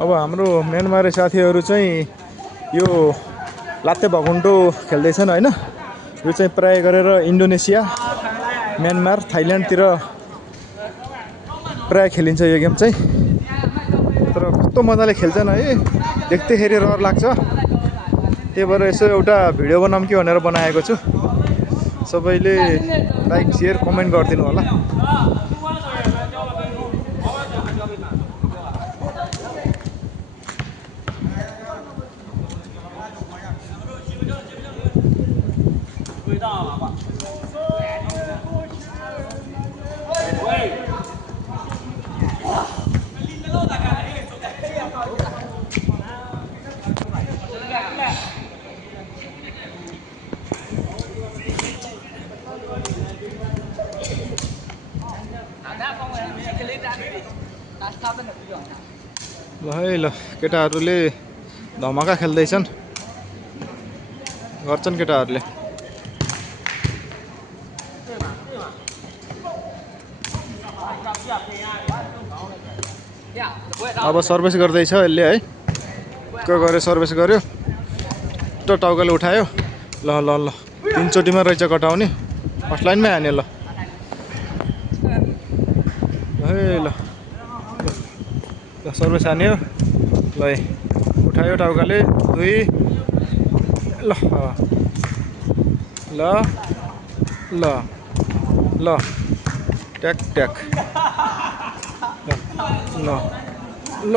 अब हाम्रो म्यानमारी साथीहरू चाहिँ यो लात्ते भकुन्डो खेल्दैछन् हैन। यो चाहिँ प्राय गरेर इन्डोनेसिया, म्यानमार, थाइल्यान्डतिर प्राय खेलिन्छ यो गेम चाहिँ। तर कस्तो मजाले खेल्छन् है, देख्दैखेरि रहर लाग्छ। त्यही भएर यसो एउटा भिडियो बनाऊँ कि भनेर बनाएको छु। सबैले लाइक शेयर कमेन्ट गरिदिनु होला। ल है ल, केटाहरूले धमाका खेल्दैछन्, गर्छन् केटाहरूले। अब सर्भिस गर्दैछ यसले है। के गर्यो, सर्भिस गर्यो त टाउकाले उठायो। ल ल ल, तीनचोटिमा रहेछ कटाउने। फर्स्ट लाइनमै हान्यो। ल है ल, सर्भिस हान्यो। ल उठायो टाउकाले, 2 ल ल ल ल ट्याक ट्याक ल ल ल